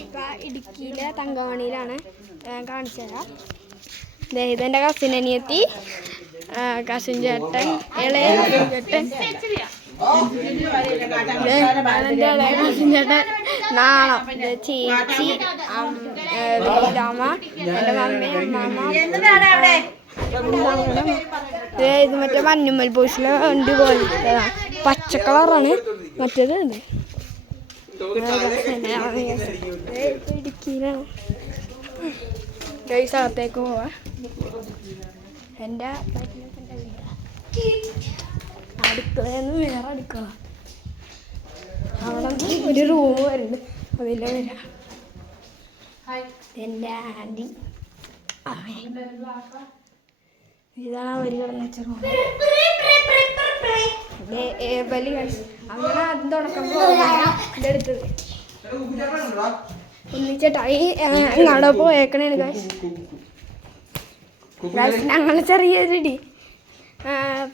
ഇപ്പം ഇടുക്കിയിലെ തങ്കമണിയിലാണ് കാണിച്ചു തരാം. ഇതെൻ്റെ കസിൻ അനിയത്തി, കസിൻ ചേട്ടൻ, ഇളയ കസിൻ ചേട്ടൻ, എൻ്റെ ഇളയ കസിൻ ചേട്ടൻ, നാളം, ചേച്ചി, വീരാമ്മ, എൻ്റെ മമ്മി, അമ്മാമ്മ. ഇത് മറ്റേ മഞ്ഞുമ്മൽ ബോയ്സിലെ വണ്ടി പോലത്തെ പച്ച കളറാണ്, മറ്റേത് ഉണ്ട്. ഇടുക്കിയിലാണ് സ്ഥലത്തേക്ക് പോവാ. എൻ്റെ അടുക്കളയെന്ന് വേറെ അടുക്കള, അവിടെ ഒരു റൂം വരുന്നുണ്ട്, അതിലെ വരാം. എൻ്റെ ആൻറ്റി ഇതാണ് അവർ കിടന്ന് വെച്ച റൂം. ബലി അങ്ങനെ ആദ്യം തുടക്കുമ്പോൾ ഇതെടുത്തത് ഒന്നിച്ചിട്ടായി എങ്ങാടോ പോയേക്കണേണ് ഗൈസ്. ഞങ്ങൾ ചെറിയൊരിടി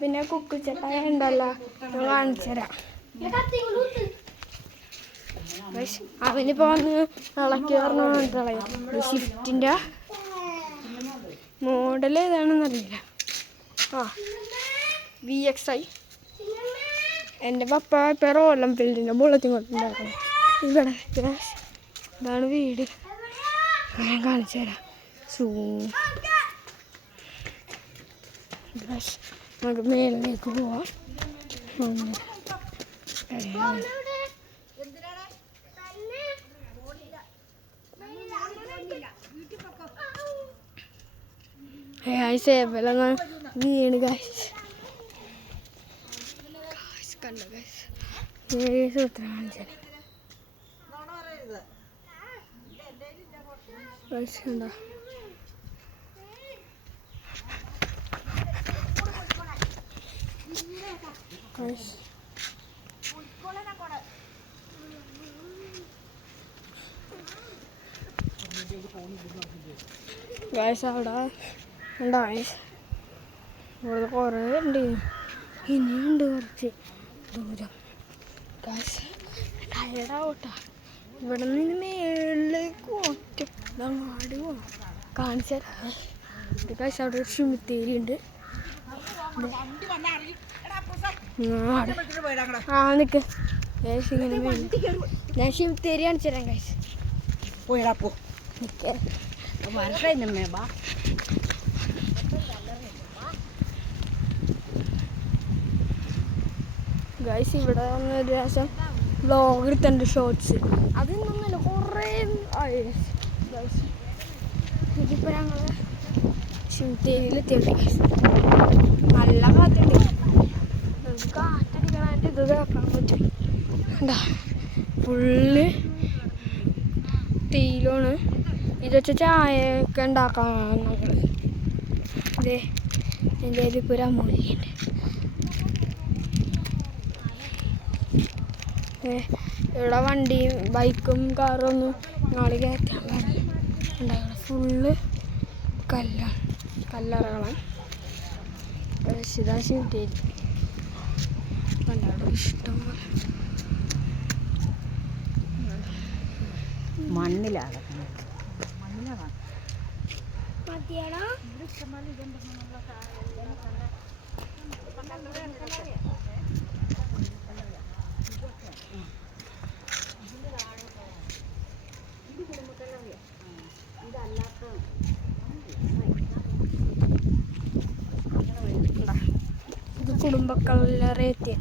പിന്നെ കുക്കുച്ചട്ടായ ഉണ്ടല്ലോ, ഞാൻ കാണിച്ചു തരാം. അവനിപ്പോൾ വന്ന് ഇളക്കി പറഞ്ഞിട്ടളയാം. ഷിഫ്റ്റിൻ്റെ മോഡൽ ഏതാണെന്നറിയില്ല. VXI. എൻ്റെ പപ്പ ഇപ്പോൾ റോയൽ എൻഫീൽഡിൻ്റെ ബുള്ളറ്റും കൊണ്ടുണ്ടായിരുന്നു. ഇവിടെ ഇതാണ് വീട്, ഞാൻ കാണിച്ചു തരാം. നമുക്ക് മേളിലേക്ക് പോവാം. സേബലങ്ങ വീണ് ഗൈസ്, കണ്ടോ ഗൈസ്, സൂത്രം കാണിച്ചു ഉണ്ടോ. ഗൈസ് അവിടെ ഉണ്ടോ ഗൈസ്, ഇവിടെ കുറേ ഉണ്ട്, ഇനിയുണ്ട് കുറച്ച് ദൂരം. ഗൈസ് ടയർഡാവട്ടാ. ഇവിടെ നിന്ന് മേളിലേക്ക് ഒറ്റ അങ്ങാടി പോകണം, കാണിച്ചു തരാം. ഗൈസ് അവിടെ ഒരു ശിമിത്തേരി ഉണ്ട്. നിൽക്ക് ഇങ്ങനെ ഞാൻ ശിമിത്തേരി കാണിച്ചു തരാം ഗൈസ്. ഗൈസ് ഇവിടെ വന്ന് ഒരു പ്രാവശ്യം വ്ലോഗ് എടുത്തുണ്ട്, ഷോർട്സ്. അതൊന്നൊന്നുമില്ല, കുറേ ആയി ഗൈസ്. ഇതിപ്പോൾ ഞങ്ങൾ ശിവത്തേരിയിലെത്തിയുണ്ട് ഗൈസ്. നല്ല കാറ്റുണ്ട്, കാറ്റടിക്കണായിട്ട് ഇത് കേൾക്കാൻ പറ്റും. എന്താ ഫുള്ള് തേയിലാണ്. ഇത് വെച്ച ചായയൊക്കെ ഉണ്ടാക്കാം ഞങ്ങൾ. ഇതേ എൻ്റെ ഇപ്പോൾ ഒരു അമ്മൂലിയുണ്ട്. ഇവിടെ വണ്ടിയും ബൈക്കും കാറും ഒന്നും നാളെ കയറ്റാൻ പാടില്ല. ഉണ്ടാകും ഫുള്ള് കല്ലറകളാണ്. ശിവത്തേരി കണ്ടോ, ഇഷ്ടം പോലെ മണ്ണിലാണ്. ഇത് കുടുംബക്കല്ലറയെത്തി.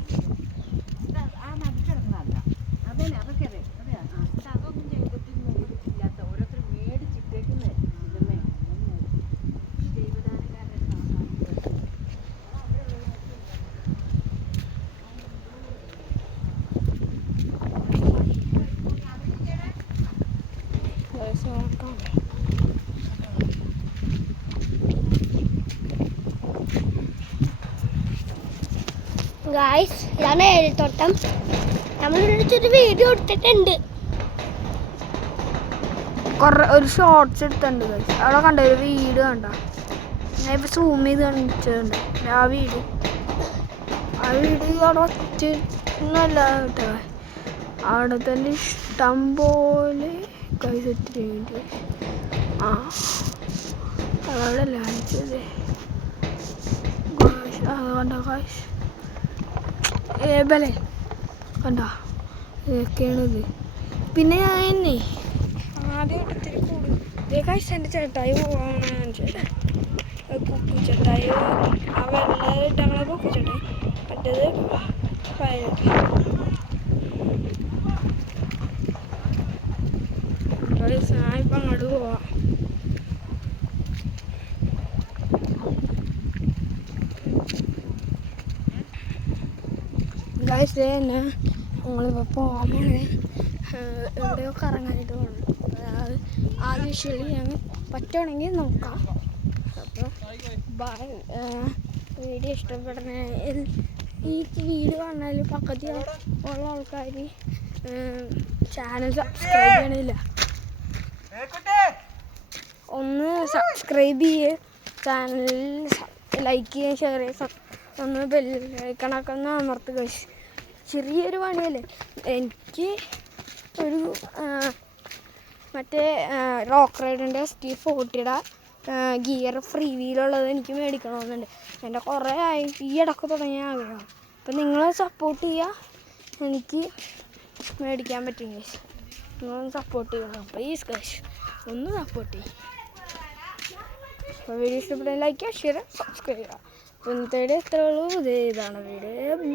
ഗായ്സ് ഇതാണ് ഏഴത്തോട്ടം. നമ്മളിവിടെ വീഡിയോ എടുത്തിട്ടുണ്ട്, ഒരു ഷോർട്സ് എടുത്തിട്ടുണ്ട് ഗായ്സ്. അവിടെ കണ്ട ഒരു വീട് കണ്ട, ഞാൻ ഇപ്പോൾ സൂം ചെയ്ത് കാണിച്ചിട്ടുണ്ട്. ആ വീട് അവിടെ ഒറ്റ ഒന്നുമല്ല കേട്ടോ, അവിടെ തന്നെ ഇഷ്ടം പോലെ ഒത്തിരി ഉണ്ട്. അവിടെ കാണിച്ചത് കണ്ട കാശ് ഏബലെ കണ്ട ഇതൊക്കെയാണിത്. പിന്നെ ഞാൻ തന്നെ ആദ്യം ഇത്തിരി കൂടും ഇതേ കാശ് എൻ്റെ ചേട്ടായി പോകാനാണ് ചേട്ടാ കുക്കു ചേട്ടായി ആ വെള്ള ഇട്ടങ്ങളെ കുക്കു ചേട്ടായി മറ്റേത് പയറ്റ് ഞാൻ ഇപ്പം അങ്ങോട്ട് പോവാം. ഗൈസ് തന്നെ ഞങ്ങളിപ്പോൾ പോകാൻ പോണേ എവിടെയോ കറങ്ങാനായിട്ട് പോകണം. ആ വിഷയം ഞങ്ങൾ പറ്റുവാണെങ്കിൽ നോക്കാം. അപ്പോൾ വീഡിയോ ഇഷ്ടപ്പെടുന്ന ഈ വീഡിയോ കാണാൻ പക്കത്തിൽ ഉള്ള ആൾക്കാർ ചാനൽ സബ്സ്ക്രൈബ് ചെയ്യണില്ല. ഒന്ന് സബ്സ്ക്രൈബ് ചെയ്യുക, ചാനൽ ലൈക്ക് ചെയ്യുക, ഷെയർ ചെയ്യുക, ഒന്ന് ബെല്ലൈക്കണൊക്കെ ഒന്ന് അമർത്തുക. ചെറിയൊരു പണിയല്ലേ. എനിക്ക് ഒരു മറ്റേ റോക്ക് റൈഡിൻ്റെ ST40 ഗിയർ ഫ്രീ വീലുള്ളത് എനിക്ക് മേടിക്കണമെന്നുണ്ട്. എൻ്റെ കുറേ ആയി ഈ ഇടയ്ക്ക് തുടങ്ങിയ ആഗ്രഹം. അപ്പം നിങ്ങൾ സപ്പോർട്ട് ചെയ്യുക, എനിക്ക് മേടിക്കാൻ പറ്റും ഗൈസ്. നിങ്ങളൊന്ന് സപ്പോർട്ട് ചെയ്യണം പ്ലീസ് ഗൈസ്, ഒന്ന് സപ്പോർട്ട് ചെയ്യും. അപ്പോൾ വീഡിയോ ഇഷ്ടപ്പെട്ടെങ്കിൽ ലൈക്ക് ചെയ്യുക, ഷെയർ ചെയ്യുക, സബ്സ്ക്രൈബ് ചെയ്യുക. അപ്പോൾ ഇന്നത്തെ വീഡിയോ ഇത്രയേ ഉള്ളൂ. ഇതാണ് വീഡിയോ.